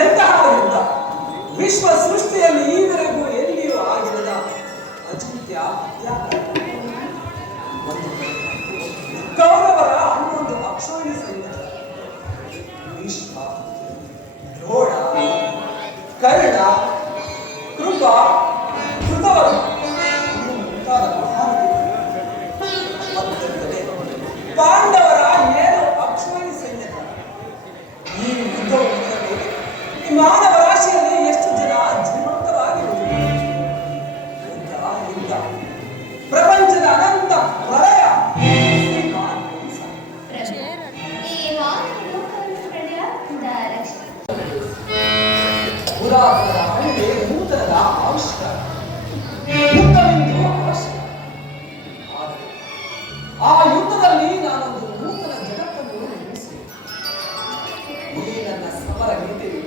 ಎಂತಹ ಯುದ್ಧ! ವಿಶ್ವ ಸೃಷ್ಟಿಯಲ್ಲಿ ಈವರೆಗೂ ಎಲ್ಲಿಯೂ ಆಗಿರದ ಅಚಿಂತ್ಯ ಕೌರವರ 11 ಅಕ್ಷೋಹಿಣಿ ಸೈನ್ಯ ಭೀಷ್ಮ, ದ್ರೋಣ, ಕರ್ಣ, ಕೃಪ, ಕೃತವರು ಮುಂತಾದ ಮಹಾರಥಿಗಳು ಪಾಂಡವರ 7 ಅಕ್ಷೋಹಿಣಿ ಸೈನ್ಯ. ಈ ಯುದ್ಧವು ಮಾನವ ರಾಶಿಯಲ್ಲಿ ಎಷ್ಟು ಜನ ಜೀವಂತವಾಗಿರುವುದು? ಯುದ್ಧ ಪ್ರಪಂಚದ ಅನಂತ ಪ್ರಳಯ. ಪುರಾತನದ ಹಳ್ಳಿ ನೂತನದ ಆವಿಷ್ಕಾರ ಯುದ್ಧವೆಂದು ಅವಶ್ಯಕ. ಆದರೆ ಆ ಯುದ್ಧದಲ್ಲಿ ನಾನೊಂದು ನೂತನ ಜಗತ್ತನ್ನು ನಿರ್ಮಿಸಿ ಈ ನನ್ನ ಸಮರ ಗೀತೆಯು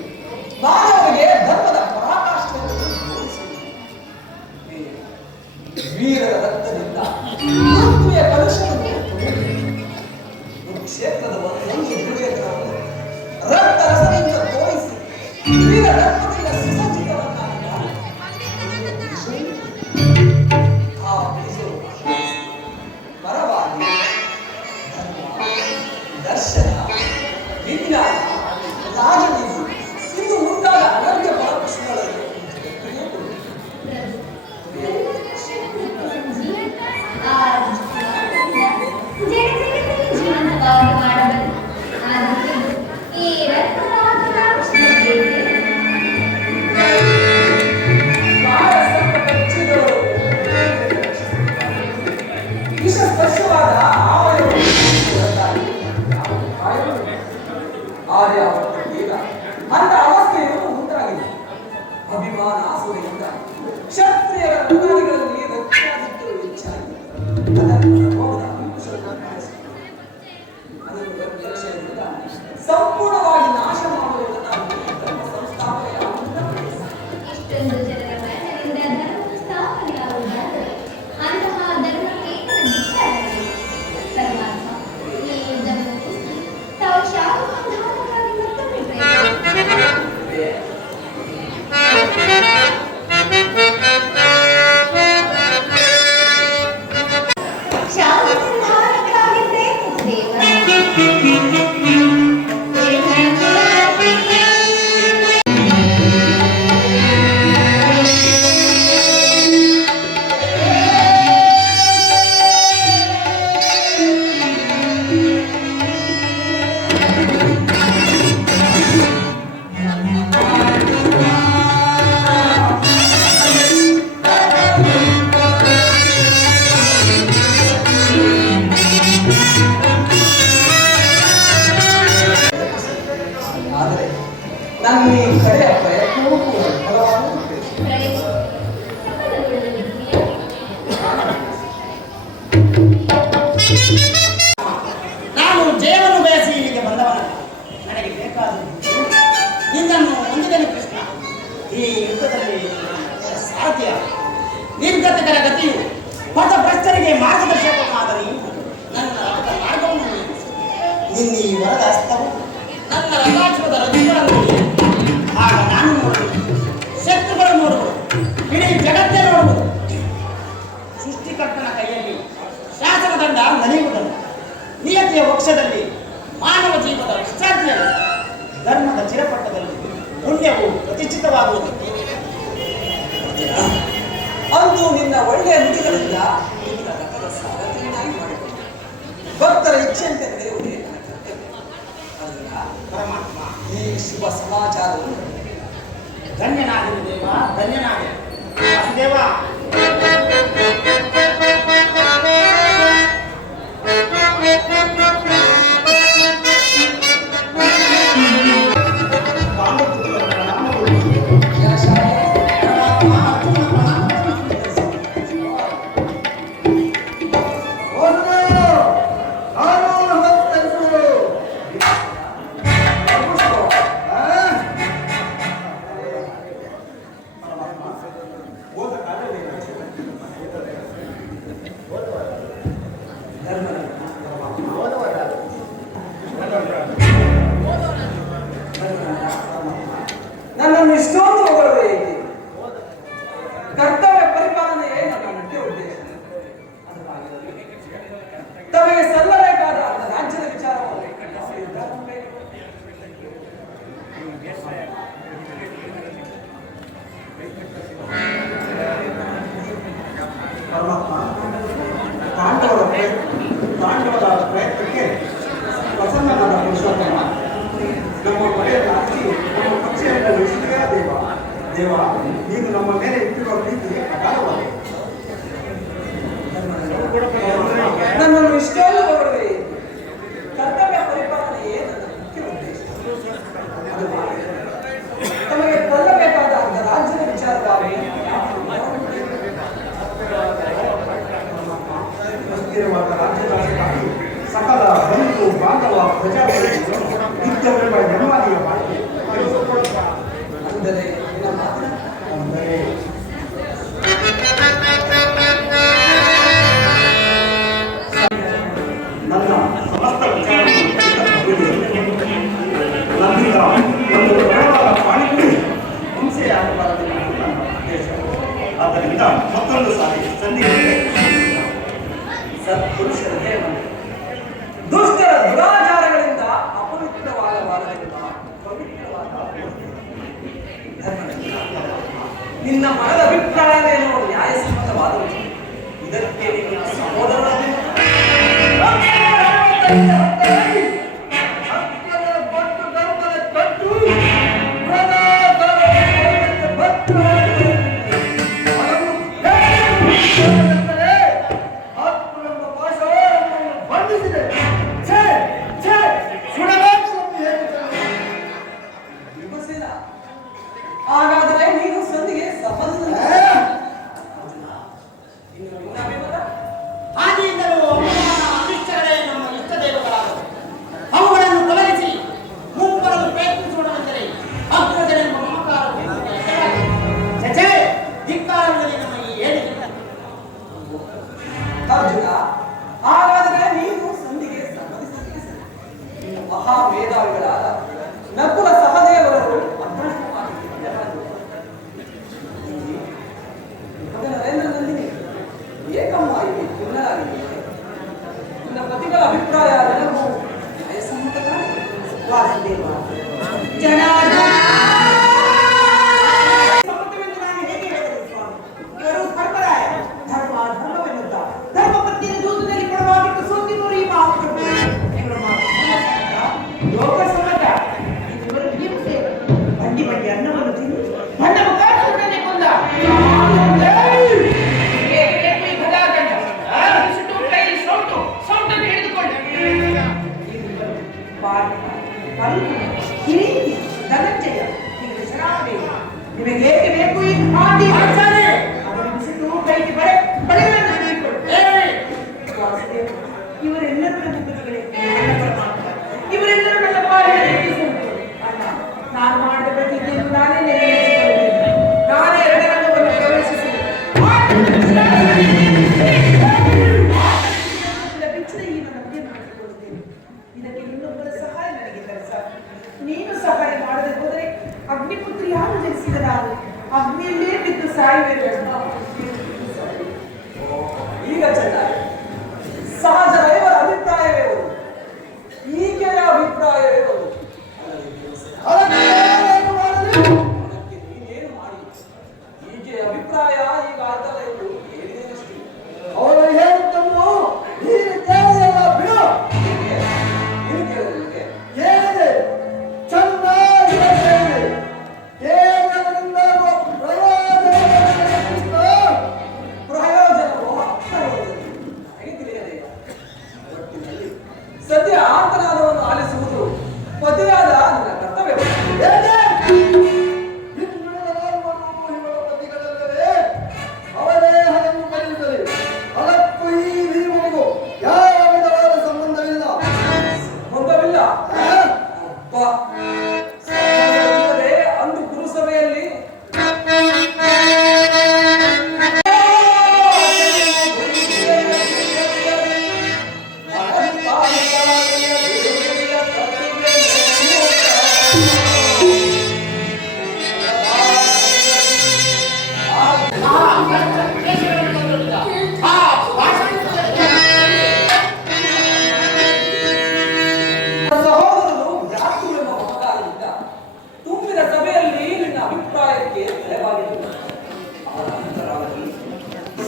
ಮಾನವರಿಗೆ ಧರ್ಮದ ಪರಾಕಾಷ್ಠೆಯನ್ನು ತೋರಿಸುವುದು. ವೀರರ ರಕ್ತದಿಂದ ಪೃಥ್ವಿಯ ಕಲುಷವನ್ನು ಕ್ಷೇತ್ರದ ಒಂದು ದುರ್ಯೋಧನವನ್ನು ರಕ್ತ ರಸದಿಂದ ತೋರಿಸಿ ವೀರ ರಕ್ತದಿಂದ ಸುಸಜ್ಜಿತವನ್ನಾಗಿ ಆ ಬೀಜವು ಪರವಾಗಿ ಧರ್ಮ, ದರ್ಶನ, ವಿಜ್ಞಾನ, ರಾಜನೀತಿ ಇದು ಮುಂತಾದ ಅನಂತ ಫಲಪುಷ್ಪಗಳನ್ನು ವಿಷಸ್ಪರ್ಶವಾದ ಅಂತ ಅವಸ್ಥೆಯು ಉಂಟಾಗಿದೆ. ಅಭಿಮಾನ ಆಸುರೆಯಿಂದ ಕ್ಷತ್ರಿಯರ ಪ್ರಧಾನಿಗಳಲ್ಲಿ ರಕ್ತಾದಿತ್ಯವು ಹೆಚ್ಚಾಗಿದೆ. ಸಂಪೂರ್ಣವಾಗಿ ನಾಶ ಮಾಡುವುದನ್ನು ಧರ್ಮ ಸಂಸ್ಥಾಪನೆಯ ಇಷ್ಟೊಂದು ಜನರ ಮರಣದಿಂದ ಧರ್ಮ ಸ್ಥಾಪನೆಯಾಗುವುದಾದರೆ ಅಂತಹ ಧರ್ಮಕ್ಕೆ ಪರಮಾತ್ಮ ಈ ಯುದ್ಧವನ್ನು ಮುಗಿಸಿ ತಾವು ಶಾಂತಿಧಾಮಕ್ಕಾಗಿ ಮತ್ತೊಮ್ಮೆ ಶಾಂತಿಧಾಮಕ್ಕಾಗಿ ನನ್ನ ಈ ಕಡೆಯ ಪ್ರಯತ್ನವೂ ಫಲವಾಗುತ್ತದೆ. ನಾನು ಜಯವನ್ನು ಬಯಸಿ ಇಲ್ಲಿಗೆ ಬಂದವನ. ನನಗೆ ಬೇಕಾದ ನಿನ್ನನ್ನು ಹೊಂದಿದನು ಕೃಷ್ಣ. ಈ ಯುದ್ಧದಲ್ಲಿ ಸಾಧ್ಯ ನಿರ್ಗತಿಕರ ಗತಿಯು ಪಥಭ್ರಷ್ಟರಿಗೆ ಮಾರ್ಗದರ್ಶಕವಾದ ನೀನು ನನ್ನ ರಥದ ಮಾರ್ಗವನ್ನು ನಿನ್ನ ಈ ವರದ ಹಸ್ತವು ನನ್ನ ರಥಾಶ್ವದ ರಥಗಳನ್ನು ಆಗ ನಾನು ನೋಡುವುದು, ಶತ್ರುಗಳು ನೋಡುವುದು, ಇಡೀ ಜಗತ್ತೇ ನೋಡುವುದು. ಸೃಷ್ಟಿಕರ್ತನ ಕೈಯಲ್ಲಿ ಶಾಸನದಂಡ ನಲಿಯುವುದನ್ನು, ನಿಯತಿಯ ವಕ್ಷದಲ್ಲಿ ಮಾನವ ಜೀವದ ವಿಶ್ರಾಂತಿಯಲ್ಲಿ, ಧರ್ಮದ ಚಿರಪಟ್ಟದಲ್ಲಿ ಪುಣ್ಯವು ಪ್ರತಿಷ್ಠಿತವಾಗುವುದು. ಅಂದು ನಿನ್ನ ಒಳ್ಳೆಯ ನುಡಿಗಳಿಂದ ನಿನ್ನ ರಥದ ಸಾರಥಿಯನ್ನಾಗಿ ಮಾಡಿಕೊಂಡು ಭಕ್ತರ ಇಚ್ಛೆಯಂತೆ ನಡೆಯುವುದೇ ನನ್ನ ಕರ್ತವ್ಯ. ಅದರಿಂದ ಪರಮಾತ್ಮ ಈ ಶುಭ ಸಮಾಚಾರವನ್ನು ಧನ್ಯನಾಗಿರು ದೇವ, ಧನ್ಯನಾಗಿರು ದೇವ. ನನ್ನನ್ನು ಇಷ್ಟೊಂದು ಹೊಗಳುವೆ ಏಕೆ? ಕರ್ತವ್ಯ ಪರಿಪಾಲನೆಯೇ ನನ್ನ ಮುಖ್ಯ ಉದ್ದೇಶ. ತಮಗೆ ಸಲ್ಲಬೇಕಾದ ರಾಜ್ಯದ ವಿಚಾರವನ್ನು ಪರಮಾತ್ಮ ತಾಂಡವದ ಪ್ರಯತ್ನಕ್ಕೆ ಪ್ರಸನ್ನನಾದ ಪುರುಷೋತ್ತಮ ನಮ್ಮ ಒಡೆಯ ರಾಜಿ ನಮ್ಮ ಪಕ್ಷಿಯನ್ನು ಉಳಿಸಿದೆಯಾ ದೇವ ನೀನು ನಮ್ಮ ಮೇಲೆ ಇಟ್ಟಿರುವ ಪ್ರೀತಿ ಅಗಾಧವಾಗಿದೆ. ನನ್ನನ್ನು ಇಷ್ಟೊಂದು ಹೊಗಳುವೆ ಏಕೆ? ಕರ್ತವ್ಯ ಪರಿಪಾಲನೆಯೇ ನನ್ನ ಮುಖ್ಯ ಉದ್ದೇಶ. ತಮಗೆ ಕೊಲ್ಲಬೇಕಾದ ರಾಜ್ಯದ ವಿಚಾರವಾಗಿ ಅಸ್ಥಿರವಾದ ರಾಜ್ಯದಾಸಕ್ಕಾಗಿ ಸಕಲ ಬಂಧು ಬಾಂಧವ ಪ್ರಜಾಪ್ರತಿನಿಧಿಗಳು ನಿತ್ಯವೆಂಬ ನೆಮ್ಮದಿಯ ಬಾಳಿಗೆ ಅಂದರೆ ನಿನ್ನ ಮಾತಿನ ಅಂದರೆ ನನ್ನ ಸಮಸ್ತ ವಿಚಾರವನ್ನು ನನ್ನಿಂದ ಒಂದು ಬಡವಾದ ಪ್ರಾಣಿಗಳು ಹಿಂಸೆಯಾಗಬಾರದೆಂದು ನನ್ನ ಉದ್ದೇಶ. ಆದ್ದರಿಂದ ಮತ್ತೊಂದು ಸಾರಿ ಸಂಧಿಗೆ ಸತ್ಪುರುಷರ ದೇವನು ದುಷ್ಟರ ದುರಾಚಾರಗಳಿಂದ ಅಪವಿತ್ರವಾಗಬಾರದೆಂಬ ಪವಿತ್ರವಾದ ನಿನ್ನ ಮನದ ಅಭಿಪ್ರಾಯವೇನೋ ನ್ಯಾಯಸಮ್ಮತವಾದವು. ಇದಕ್ಕೆ ನಿನ್ನ ಸಹೋದರರನ್ನು ಹಾಗಾದರೆ ನೀನು ಸಂಧಿಗೆ ಸಂಬಂಧಿಸಿದ ಆದಿಯಿಂದಲೂ ಅವಮಾನ ಅನಿಷ್ಟಗಳೇ ನಮ್ಮ ಇಷ್ಟ ದೇವಗಳಾದವು. ಅವುಗಳನ್ನು ತೊಲಗಿಸಿ ಮುಂಬರಲು ಪ್ರಯತ್ನಿಸೋಣವೆಂದರೆ ಅಗ್ರಜನೆಂಬ ಮಮಕಾರವು ಚಚೆ ಧಿಕ್ಕಾರದಲ್ಲಿ ನಮ್ಮ ಈ ಹೇಳಿಕೆ. ಅರ್ಜುನ, ಹಾಗಾದರೆ ನೀನು ಸಂಧಿಗೆ ಸಂಬಂಧಿಸಿದ ಮಹಾ ಮೇಧಾವಿಗಳಾದ ನಕುಲ ಸಹದೇವರರು ಅದೃಷ್ಟವಾಗಿ ನರೇಂದ್ರನಲ್ಲಿ ಏಕಮ್ಮಾಗಿ ಖಿನ್ನರಾಗಿದೆ. ನಿನ್ನ ಪತಿಗಳ ಅಭಿಪ್ರಾಯ ನನಗೂ ನ್ಯಾಯಸಮ್ಮತ ವಾಸುದೇವ ಸಮ್ಮತವೆಂದು ನಾನು ಹೇಗೆ ಹೇಳಬಹುದು ಸ್ವಾಮಿ? ಇವರು ಧರ್ಮರಾಯ ಧರ್ಮವೆನ್ನುತ್ತಾ ಧರ್ಮಪತ್ನಿಯ ದೂತದಲ್ಲಿ ಕೊಡವಾಗಿಟ್ಟು ಸೋತಿನವರು ಈ ಮಾತು ಇವರ ಮಾತು ಲೋಕ ಸಮ್ಮತ. ಇವರು ಹಿಂಸೆ ಬಂಡಿ ಬಂಡಿ ಅನ್ನವನ್ನು ತಿಂದು ಬಣ್ಣ ಮುಖಾಚರಣೆ ಕೊಂದ ಧನಂಜಯ ನಿಮಗೆ ಏಕೆ ಬೇಕು ಈ ಖಾದಿ? ಅದನ್ನು ಬಿಸಿದು ಕೈಗೆ ಬಳೆಗಳನ್ನು ವಾಸುದೇವ, ಇವರೆಲ್ಲರೂ ನನ್ನ ಪತಿಗಳೇ, ನನ್ನ ಪರಮಾತ್ಮ. ಇವರೆಲ್ಲರೂ ನನ್ನ ಪಾಲಿನ ಅಣ್ಣ, ನಾನು ಮಾಡಿದ ಪ್ರತಿಜ್ಞೆಯನ್ನು ನಾನೇ ನೆರವೇರಿಸಿಕೊಳ್ಳುತ್ತೇನೆ. ನಾನೇ ರಣರಂಗವನ್ನು ಪ್ರವೇಶಿಸಿ ಬಿಚ್ಚಿದ ಈ ನನ್ನ ಮುಡಿಯನ್ನು ಮಾಡಿಕೊಳ್ಳುತ್ತೇನೆ. ಇದಕ್ಕೆ ಇನ್ನೊಬ್ಬರ ಸಹಾಯ ನನಗಿದ್ದರೆ ಸರ್. ನೀನು ಸಹಾಯ ಮಾಡದೆ ಹೋದರೆ ಅಗ್ನಿಪುತ್ರಿ ಯಾರು ಜನಿಸಿದ ನಾನು ಅಗ್ನಿಯಲ್ಲೇ ಬಿದ್ದು ಸಾಯುವೆ. ಈಗ ಚೆನ್ನಾಗಿ ಸಹಜ ಇವರ ಅಭಿಪ್ರಾಯವೇ ಒಂದು, ಈಕೆಯ ಅಭಿಪ್ರಾಯವೇ ಒಂದು. ಅದಕ್ಕೆ ನೀನೇನು ಮಾಡಿ ಈಕೆಯ ಅಭಿಪ್ರಾಯ ಈಗ ಆಯ್ತಲ್ಲ ಎಂದು ಹೇಳಿದೆನಷ್ಟೇ. ಅವರು ಹೇಳುತ್ತನ್ನು ನೀನು ಕೇಳಿದೆಲ್ಲ ಬಿಡು. ಏನು ಕೇಳಿದೆ? ಹೇಳಿದೆ ಚೆನ್ನಾಗಿ ಹೇಳಿದೆ. ಕೇವಲದಿಂದಾಗುವ ಪ್ರಯೋಜನ ಪ್ರಯೋಜನ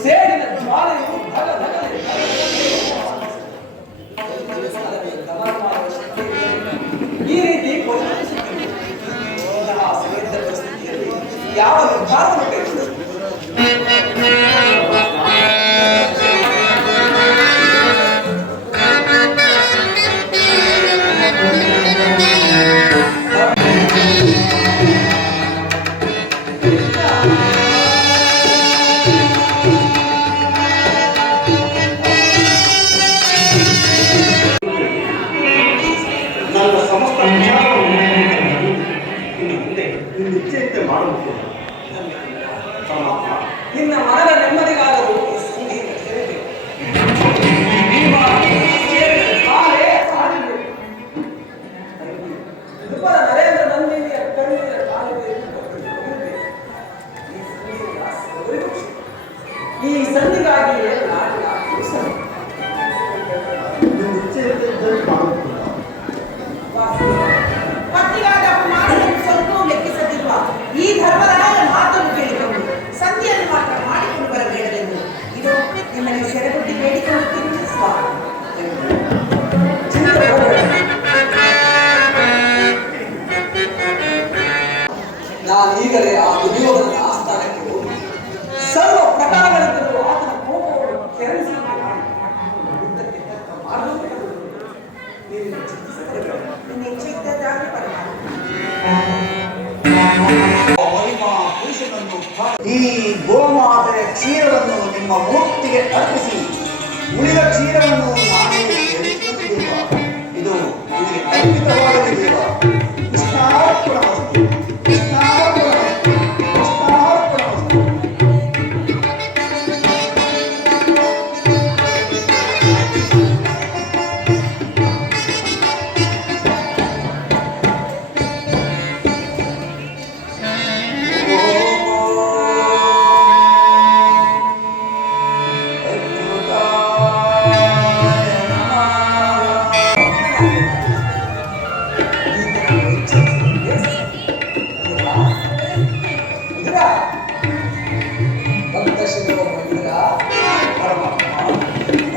ಸೇಡಿನ ಜ್ವಾಲೆಯು ಧಗ ಧಗನೆ ಈ ರೀತಿ ಪರಿಣಮಿಸುತ್ತದೆ. ಇಂತಹ ಸಂದಿಗ್ಧ ಪರಿಸ್ಥಿತಿಯಲ್ಲಿ ಯಾವ ನಿರ್ಧಾರವನ್ನು ಕೈಗೊಳ್ಳಬೇಕು? ನನ್ನ ಸಮಸ್ತ ವಿಚಾರವನ್ನು ಇನ್ನು ಮುಂದೆ ನಿನ್ನ ಇಚ್ಛೆಯಂತೆ ಮಾಡಬೇಕು ಪರಮಾತ್ಮ. ನಿನ್ನ ಮನದ ನೆಮ್ಮದಿಗಾದರೂ ಈ ಸಂಧಿಯಿಂದ ಸೇರಬೇಕು. ನಿಮ್ಮ ಸೇರಿದ ಜ್ವಾಲೆ ಆಡಬೇಕು. ಧ್ರುಪದ ನರೇಂದ್ರ ನಂದಿನಿಯ ಕಣ್ಣಿನ ಕಾಲಿಗೆ ಈ ಸಂಧಿಯಿಂದ ಸೋರಿತು. ಈ ಸಂಧಿಗಾಗಿಯೇ ನಾಡಿನ ಕೂಸಲು ನಿನ್ನ ಇಚ್ಛೆಯಂತೆ ಮಾಡಬೇಕು. ಪತಿಯಾದ ಅಪಮಾನವನ್ನು ಸ್ವಲ್ಪವೂ ಲೆಕ್ಕಿಸದಿರುವ ಈ ಧರ್ಮರಾಯನ ಮಾತನ್ನು ಕೇಳಿಕೊಂಡು ಸಂಧಿಯನ್ನು ಮಾತ್ರ ಮಾಡಿಕೊಂಡು ಬರಬೇಡವೆಂದು ಇದು ನಿಮ್ಮಲ್ಲಿ ಸೆರೆಗುಟ್ಟಿ ಬೇಡಿಕೊಳ್ಳುತ್ತೀನಿ ಸ್ವಾಮಿ. ಚಿಂತೆ ಮಾಡಬೇಡ. ನಾನೀಗಲೇ ಆ ದುರ್ಯೋಧನ ಆಸ್ಥಾನಕ್ಕೆ ಹೋಗಿ ಸರ್ವ ಪ್ರಕಾರಗಳಿಂದಲೂ ಆತನ ಕೋಪವನ್ನು ಕೆರಳಿಸುವಂತೆ ಮಾಡಿ ಯುದ್ಧಕ್ಕೆ ತಕ್ಕ ಮಾರ್ಗವನ್ನು ಕಂಡುಕೊಳ್ಳುವುದು. ನೀನು ಚಿಂತಿಸಬೇಡ. ನಿನ್ನ ಇಚ್ಛೆ ಇದ್ದದ್ದಾಗಿ ಪರಮಾತ್ಮ. ಈ ಗೋಮಾತೆಯ ಕ್ಷೀರವನ್ನು ನಿಮ್ಮ ಮೂರ್ತಿಗೆ ಅರ್ಪಿಸಿ ಉಳಿದ ಕ್ಷೀರವನ್ನು ನಾನೇ ಸೇವಿಸುತ್ತೇವ. ಇದು ನಿಮಗೆ ಅರ್ಪಿತವಾಗಲಿ ದೇವ. ಕೃಷ್ಣಾರ್ಪಣಮಸ್ತು, ಕೃಷ್ಣಾರ್ಪಣಮಸ್ತು, ಕೃಷ್ಣಾರ್ಪಣಮಸ್ತು.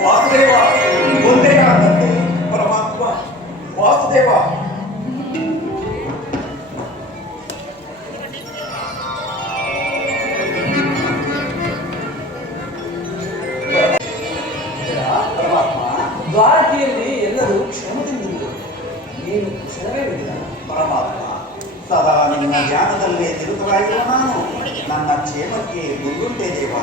ವಾಸುದೇವ ಒಂದೇ ಆದಂತೆ ಪರಮಾತ್ಮ ವಾಸುದೇವ. ಪರಮಾತ್ಮ ದ್ವಾರಕೆಯಲ್ಲಿ ಎಲ್ಲರೂ ಕ್ಷಮದಿಂದಿರುವರು. ನೀನು ಕ್ಷಣವೇ ಬಿಟ್ಟಿಲ್ಲ. ಪರಮಾತ್ಮ ಸದಾ ನಿನ್ನ ಧ್ಯಾನದಲ್ಲೇ ತಿರುಗಲಾಗಿರುವ ನಾನು ನನ್ನ ಕ್ಷೇಮಕ್ಕೆ ಮುಂದುಂಟೆ ದೇವ.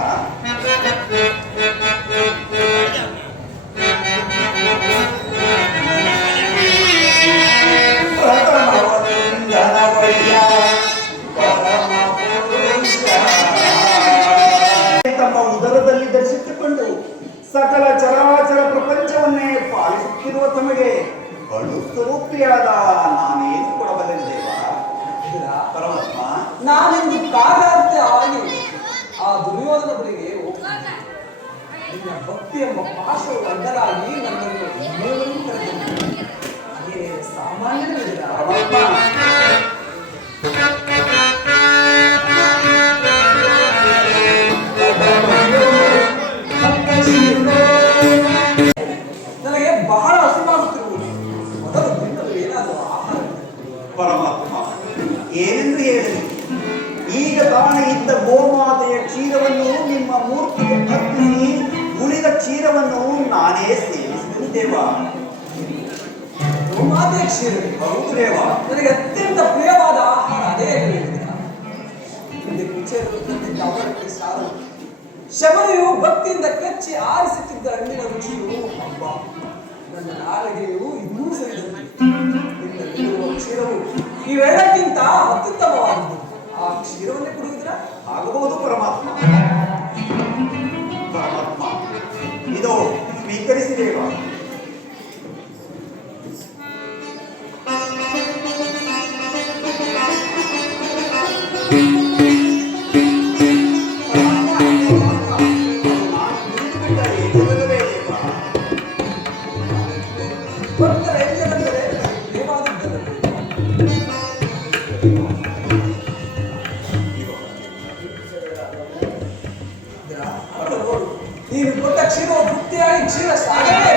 ತಮ್ಮ ಉದರದಲ್ಲಿ ಧರಿಸಿಟ್ಟುಕೊಂಡು ಸಕಲ ಚರಾಚರ ಪ್ರಪಂಚವನ್ನೇ ಪಾಲಿಸುತ್ತಿರುವ ತಮಗೆ ಬಲು ಸ್ವರೂಪಿಯಾದ ನಾನೇನು ಕೊಡಬಲ್ಲೆ ದೇವ. ಪರಮಾತ್ಮ ನಾನಿಂದು ಕಾರ್ಯಾರ್ಥವಾಗಿ ಆ ದುರ್ಯೋಧನ ಬಳಿಗೆ ಹೋಗ್ತೇನೆ. ನಿನ್ನ ಭಕ್ತಿ ಎಂಬ ಪಾಶವು ಅಡ್ಡಲಾಗಿ ನನ್ನನ್ನು ಇನ್ನೇವರೆಗೂ ಕರೆದೊಯ್ಯುತ್ತದೆ. ಅದೇ ಸಾಮಾನ್ಯವಿಲ್ಲ. ನನಗೆ ಬಹಳ ಹಸಿವಾಗುತ್ತಿರುವುದು. ಮೊದಲು ತಿನ್ನಲು ಏನಾದರೂ ಆಹಾರ ಪರಮಾತ್ಮ ಏನೆಂದು ಹೇಳಲಿ. ಈಗ ತಾನೇ ಇದ್ದ ಗೋಮಾತೆಯ ಕ್ಷೀರವನ್ನು ನಿಮ್ಮ ಮೂರ್ತಿಗೆ ಅರ್ಪಿಸಿ ಉಳಿದ ಕ್ಷೀರವನ್ನು ನಾನೇ ಸೇವಿಸಿದೆನು ದೇವ. ಗೋಮಾತೆಯ ಕ್ಷೀರ ಹೌದು ದೇವ. ನನಗೆ ಅತ್ಯಂತ ಪ್ರಿಯವಾದ ಆಹಾರ ಅದೇ ಹೇಳಿದ. ಹಿಂದೆ ಕುಚೇಲರು ತಂದಿದ್ದ ಅವರಕ್ಕೆ ಸಾರು. ಶಬರಿಯು ಭಕ್ತಿಯಿಂದ ಕಚ್ಚಿ ಆರಿಸುತ್ತಿದ್ದ ಹಣ್ಣಿನ ರುಚಿಯು ಹಬ್ಬ. ನನ್ನ ನಾಲಿಗೆಯು ಇನ್ನೂ ಸರಿದಂತೆ. ನಿನ್ನಲ್ಲಿರುವ ಕ್ಷೀರವು ಇವೆಲ್ಲಕ್ಕಿಂತ ಅತ್ಯುತ್ತಮವಾದದ್ದು. ಆ ಕ್ಷೀರವನ್ನೇ ಕುಡಿಯುವುದರ ಆಗಬಹುದು ಪರಮಾತ್ಮ. ಪರಮಾತ್ಮ ಇದು ಸ್ವೀಕರಿಸಿ ದೇವ. ಭಕ್ತರ ಎಂದರೆ ದೇವಾದಿದ್ದಲ್ಲವೇ? ನೋಡು ನೀನು ದೊಡ್ಡ ಕ್ಷೀರ ವೃತ್ತಿಯಾಗಿ ಕ್ಷೀರ ಸಾಗರೇ